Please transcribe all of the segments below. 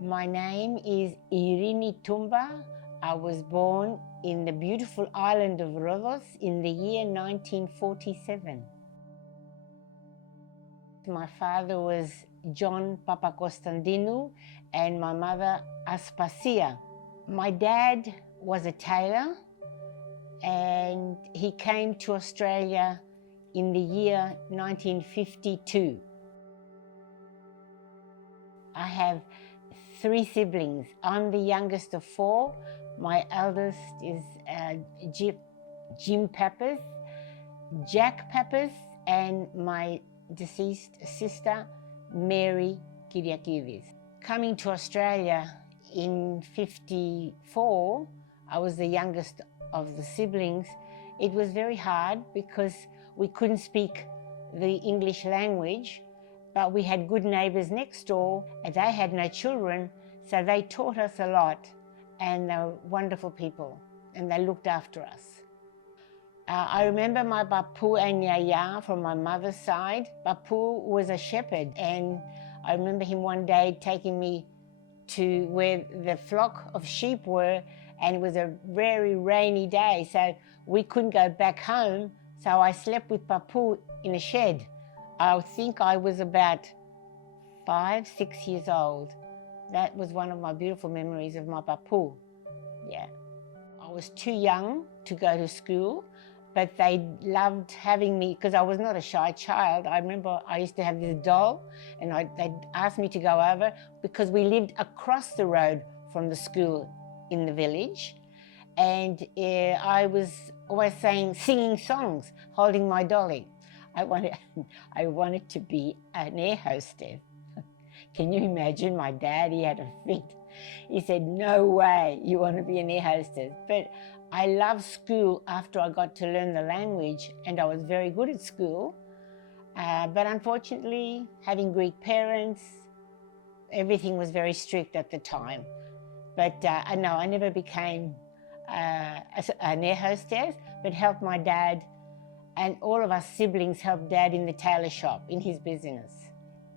My name is Irene Toumbas. I was born in the beautiful island of Rhodos in the year 1947. My father was John Papakostandinu and my mother Aspasia. My dad was a tailor and he came to Australia in the year 1952. I have 3 siblings. I'm the youngest of 4. My eldest is Jim Pappas, Jack Pappas, and my deceased sister, Mary Kyriakidis. Coming to Australia in 54, I was the youngest of the siblings. It was very hard because we couldn't speak the English language, but we had good neighbours next door and they had no children, so they taught us a lot and they were wonderful people and they looked after us. I remember my Bapu and Yaya from my mother's side. Bapu was a shepherd and I remember him one day taking me to where the flock of sheep were, and it was a very rainy day, so we couldn't go back home, so I slept with Bapu in a shed. I think I was about 5, 6 years old. That was one of my beautiful memories of my Bapu. Yeah. I was too young to go to school, but they loved having me because I was not a shy child. I remember I used to have this doll and they'd ask me to go over because we lived across the road from the school in the village. And I was always singing songs, holding my dolly. I wanted to be an air hostess. Can you imagine? My dad, he had a fit. He said, no way you want to be an air hostess. But I loved school after I got to learn the language, and I was very good at school. But unfortunately, having Greek parents, everything was very strict at the time. But no, I never became an air hostess, but helped my dad, and all of us siblings helped Dad in the tailor shop, in his business.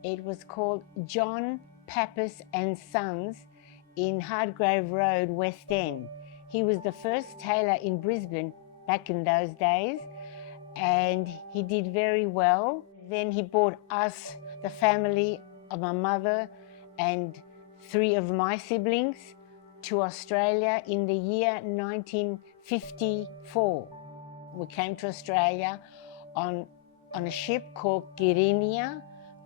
It was called John Pappas and Sons in Hardgrave Road, West End. He was the first tailor in Brisbane back in those days, and he did very well. Then he brought us, the family of my mother and 3 of my siblings, to Australia in the year 1954. We came to Australia on a ship called Girinia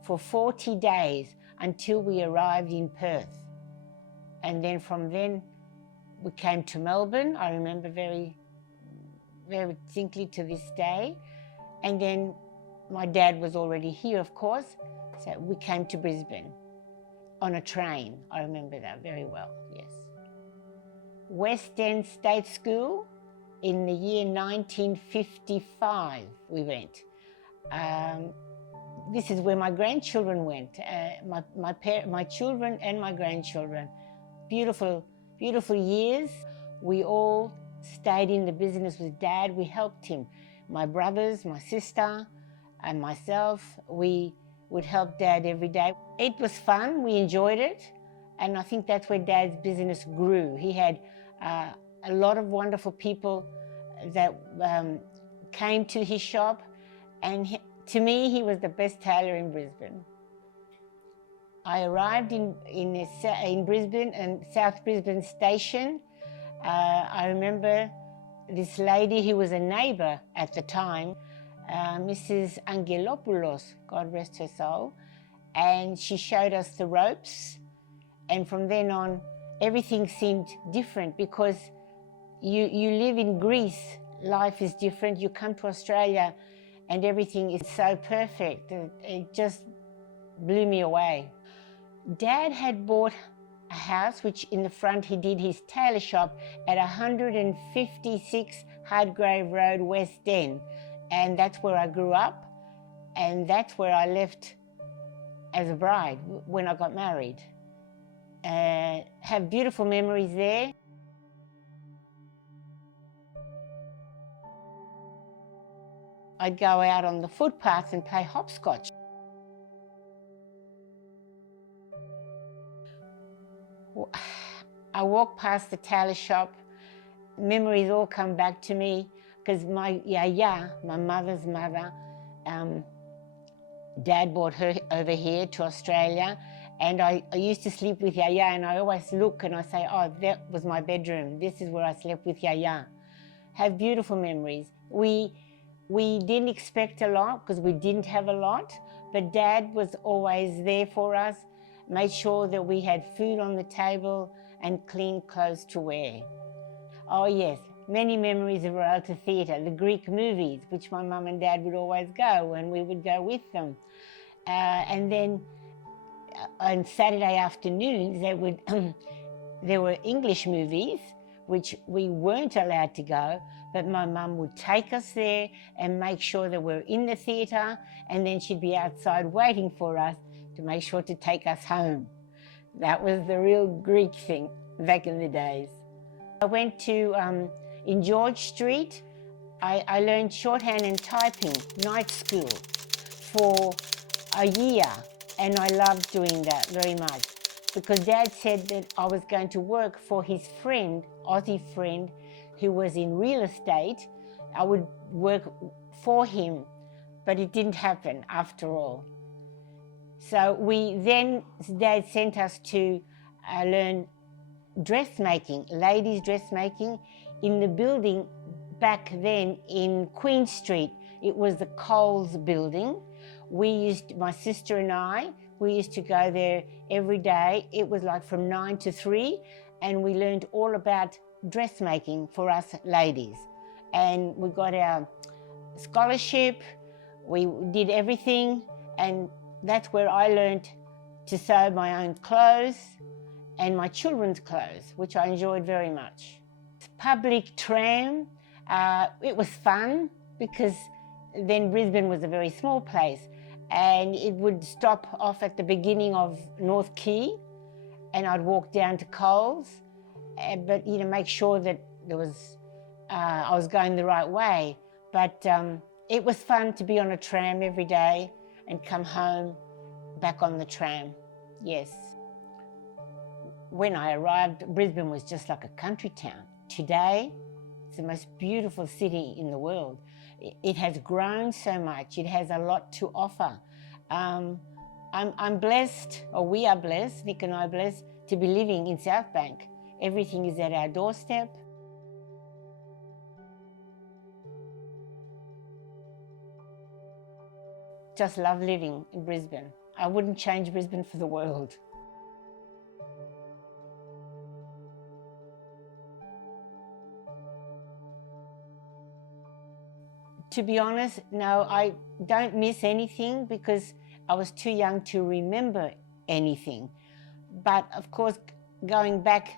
for 40 days until we arrived in Perth. And then from then, we came to Melbourne. I remember very, very distinctly to this day. And then my dad was already here, of course, so we came to Brisbane on a train. I remember that very well, yes. West End State School, in the year 1955 we went. This is where my grandchildren went, my children and my grandchildren. Beautiful, beautiful years. We all stayed in the business with Dad. We helped him. My brothers, my sister, and myself, we would help Dad every day. It was fun, we enjoyed it, and I think that's where Dad's business grew. He had a lot of wonderful people that came to his shop, and to me, he was the best tailor in Brisbane. I arrived in Brisbane and South Brisbane Station. I remember this lady who was a neighbour at the time, Mrs. Angelopoulos, God rest her soul, and she showed us the ropes, and from then on everything seemed different because you live in Greece, life is different. You come to Australia and everything is so perfect. It just blew me away. Dad had bought a house which in the front he did his tailor shop at 156 Hardgrave Road, West End, and that's where I grew up, and that's where I left as a bride when I got married. Have beautiful memories there. I'd go out on the footpaths and play hopscotch. I walk past the tailor shop, memories all come back to me, because my yaya, my mother's mother, Dad brought her over here to Australia, and I used to sleep with Yaya, and I always look and I say, oh, that was my bedroom. This is where I slept with Yaya. Have beautiful memories. We didn't expect a lot because we didn't have a lot, but Dad was always there for us, made sure that we had food on the table and clean clothes to wear. Oh yes, many memories of Realta Theatre, the Greek movies, which my mum and Dad would always go, and we would go with them. And then on Saturday afternoons, there were English movies, which we weren't allowed to go, but my mum would take us there and make sure that we're in the theatre, and then she'd be outside waiting for us to make sure to take us home. That was the real Greek thing back in the days. I went to, in George Street, I learned shorthand and typing, night school, for a year, and I loved doing that very much, because Dad said that I was going to work for his friend, Aussie friend, who was in real estate. I would work for him, but it didn't happen after all. So Dad sent us to learn dressmaking, ladies dressmaking, in the building back then in Queen Street. It was the Coles building. My sister and I, we used to go there every day. It was like from 9 to 3, and we learned all about dressmaking for us ladies. And we got our scholarship, we did everything, and that's where I learned to sew my own clothes and my children's clothes, which I enjoyed very much. Public tram, it was fun, because then Brisbane was a very small place, and it would stop off at the beginning of North Quay, and I'd walk down to Coles, but make sure that I was going the right way. But it was fun to be on a tram every day and come home back on the tram, yes. When I arrived, Brisbane was just like a country town. Today, it's the most beautiful city in the world. It has grown so much. It has a lot to offer. I'm blessed, or we are blessed, Nick and I are blessed, to be living in South Bank. Everything is at our doorstep. Just love living in Brisbane. I wouldn't change Brisbane for the world. To be honest, no, I don't miss anything, because I was too young to remember anything. But of course, going back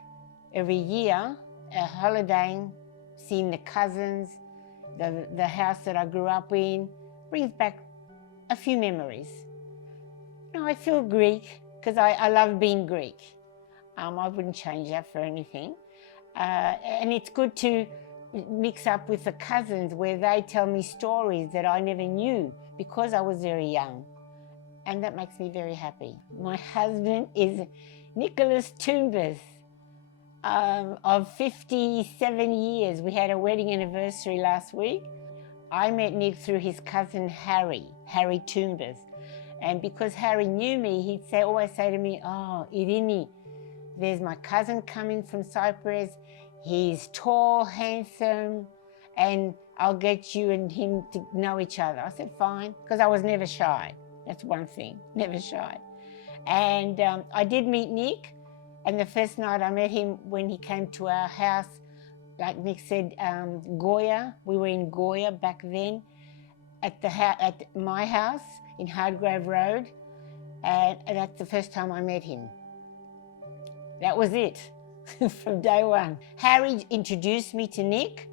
every year, holidaying, seeing the cousins, the house that I grew up in, brings back a few memories. No, I feel Greek, because I love being Greek. I wouldn't change that for anything. And it's good to mix up with the cousins, where they tell me stories that I never knew because I was very young. And that makes me very happy. My husband is Nicholas Toumbas, of 57 years. We had a wedding anniversary last week. I met Nick through his cousin Harry Toumbas. And because Harry knew me, he'd always say to me, oh, Irene, there's my cousin coming from Cyprus. He's tall, handsome, and I'll get you and him to know each other. I said, fine, because I was never shy. That's one thing, never shy. And I did meet Nick, and the first night I met him, when he came to our house, like Nick said, Goya. We were in Goya back then, at my house in Hardgrave Road, and that's the first time I met him. That was it. From day one. Harry introduced me to Nick.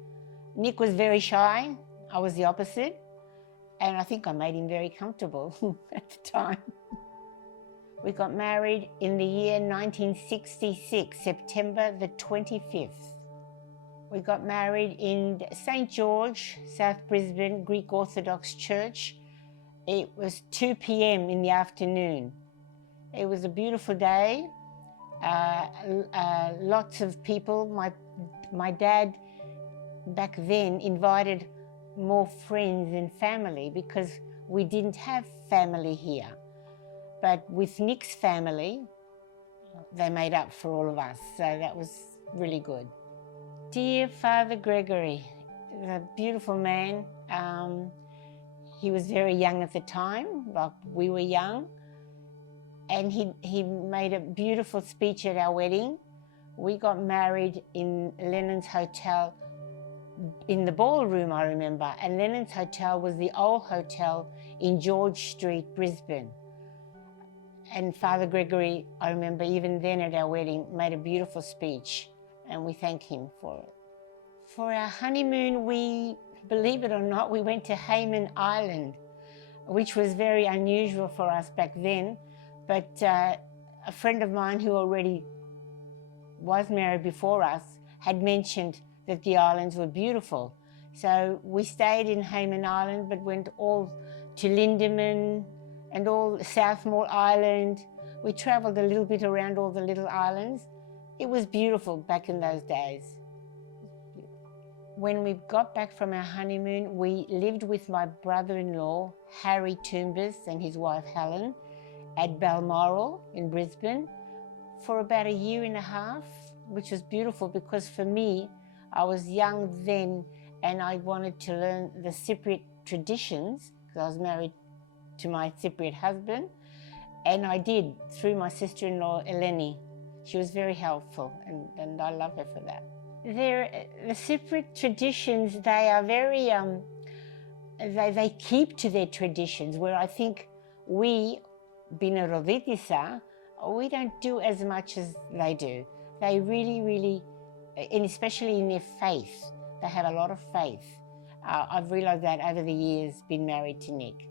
Nick was very shy. I was the opposite. And I think I made him very comfortable at the time. We got married in the year 1966, September the 25th. We got married in St. George, South Brisbane, Greek Orthodox Church. It was 2 p.m. in the afternoon. It was a beautiful day. Lots of people. My dad back then invited more friends and family because we didn't have family here. But with Nick's family, they made up for all of us, so that was really good. Dear Father Gregory, a beautiful man. He was very young at the time, like we were young, and he made a beautiful speech at our wedding. We got married in Lennon's Hotel, in the ballroom, I remember, and Lennon's Hotel was the old hotel in George Street, Brisbane. And Father Gregory, I remember even then at our wedding, made a beautiful speech, and we thank him for it. For our honeymoon, we, believe it or not, we went to Hayman Island, which was very unusual for us back then. But a friend of mine who already was married before us had mentioned that the islands were beautiful. So we stayed in Hayman Island, but went all to Lindeman and all Southmore Island. We travelled a little bit around all the little islands. It was beautiful back in those days. When we got back from our honeymoon, we lived with my brother-in-law, Irene Toumbas, and his wife Helen, at Balmoral in Brisbane for about 1.5 years, which was beautiful because for me, I was young then and I wanted to learn the Cypriot traditions because I was married to my Cypriot husband, and I did through my sister-in-law Eleni. She was very helpful, and I love her for that. The Cypriot traditions, they are very, they keep to their traditions, where I think we, Bina Roditisa, we don't do as much as they do. They really, and especially in their faith, they have a lot of faith. I've realised that over the years, being married to Nick.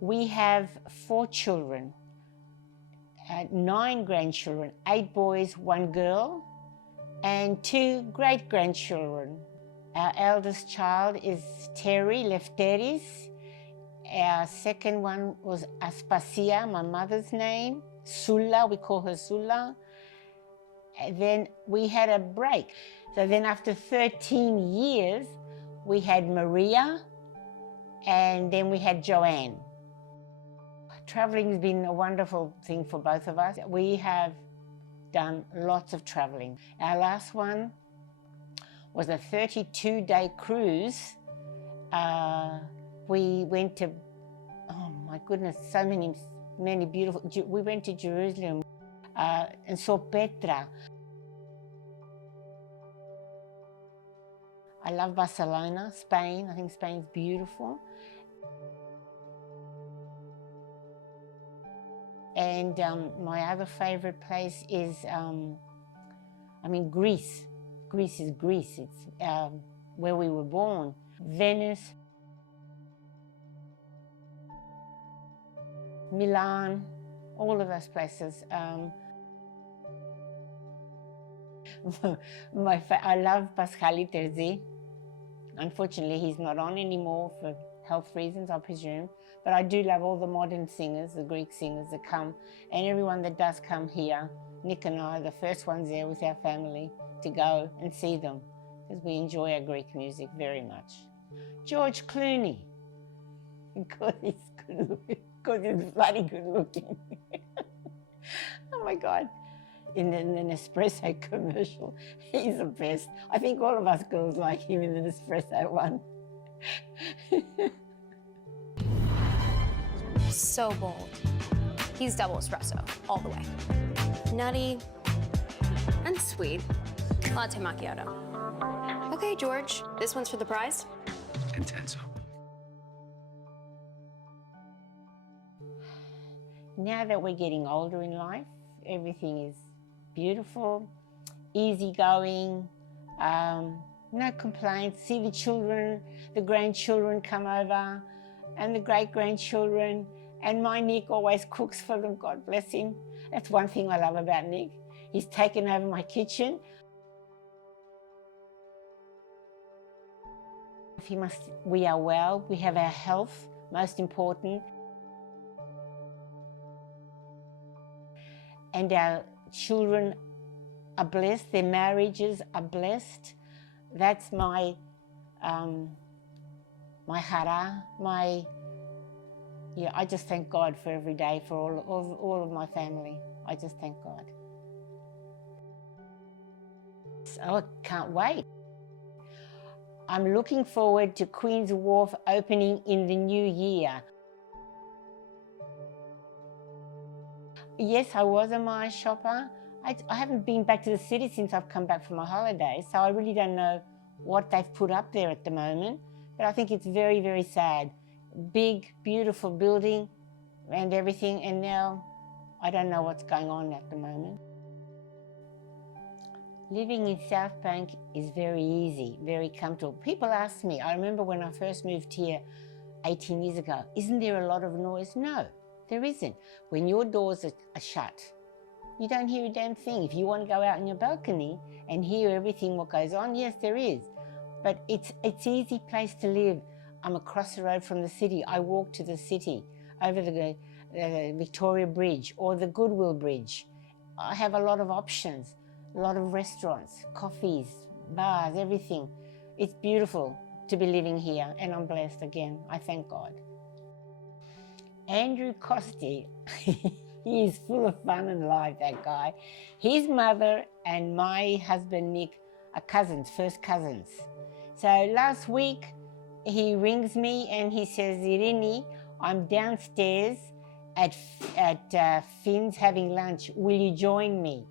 We have 4 children, 9 grandchildren, 8 boys, 1 girl, and 2 great-grandchildren. Our eldest child is Terry Lefteris. Our second one was Aspasia, my mother's name. Sulla, we call her Sulla. And then we had a break. So then after 13 years, we had Maria, and then we had Joanne. Travelling has been a wonderful thing for both of us. We have done lots of travelling. Our last one was a 32-day cruise. We went to, oh my goodness, so many beautiful, we went to Jerusalem and saw Petra. I love Barcelona, Spain. I think Spain's beautiful. And my other favourite place is, Greece. Greece is Greece. It's where we were born. Venice, Milan, all of those places. I love Pascali Terzi. Unfortunately, he's not on anymore for health reasons, I presume. But I do love all the modern singers, the Greek singers that come, and everyone that does come here. Nick and I are the first ones there with our family to go and see them because we enjoy our Greek music very much. George Clooney, because he's good looking, because he's bloody good looking. Oh my God. In an Nespresso commercial, he's the best. I think all of us girls like him in the Nespresso one. So bold. He's double espresso, all the way. Nutty and sweet. Latte macchiato. Okay, George, this one's for the prize. Intenso. Now that we're getting older in life, everything is beautiful, easygoing, no complaints. See the children, the grandchildren come over, and the great-grandchildren, and my Nick always cooks for them, God bless him. That's one thing I love about Nick. He's taken over my kitchen. We are well, we have our health, most important. And our children are blessed, their marriages are blessed. That's my my hara, I just thank God for every day, for all of my family. I just thank God. So I can't wait. I'm looking forward to Queen's Wharf opening in the new year. Yes, I was a Maya shopper. I haven't been back to the city since I've come back from my holidays, so I really don't know what they've put up there at the moment. But I think it's very, very sad. Big, beautiful building and everything, and now I don't know what's going on at the moment. Living in South Bank is very easy, very comfortable. People ask me, I remember when I first moved here 18 years ago, isn't there a lot of noise? No, there isn't. When your doors are shut, you don't hear a damn thing. If you want to go out on your balcony and hear everything what goes on, yes, there is. But it's an easy place to live. I'm across the road from the city. I walk to the city over the Victoria Bridge or the Goodwill Bridge. I have a lot of options, a lot of restaurants, coffees, bars, everything. It's beautiful to be living here, and I'm blessed again. I thank God. Andrew Costi, he is full of fun and life, that guy. His mother and my husband Nick are cousins, first cousins. So last week he rings me and he says, Irene, I'm downstairs at Finn's having lunch. Will you join me?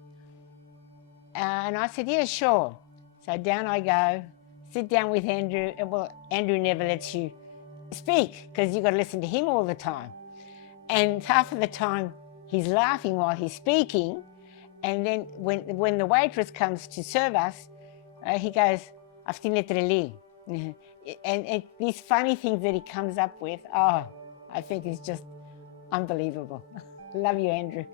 And I said, yeah, sure. So down I go, sit down with Andrew. Well, Andrew never lets you speak because you've got to listen to him all the time. And half of the time he's laughing while he's speaking. And then when the waitress comes to serve us, he goes, and these funny things that he comes up with, I think is just unbelievable. Love you, Andrew.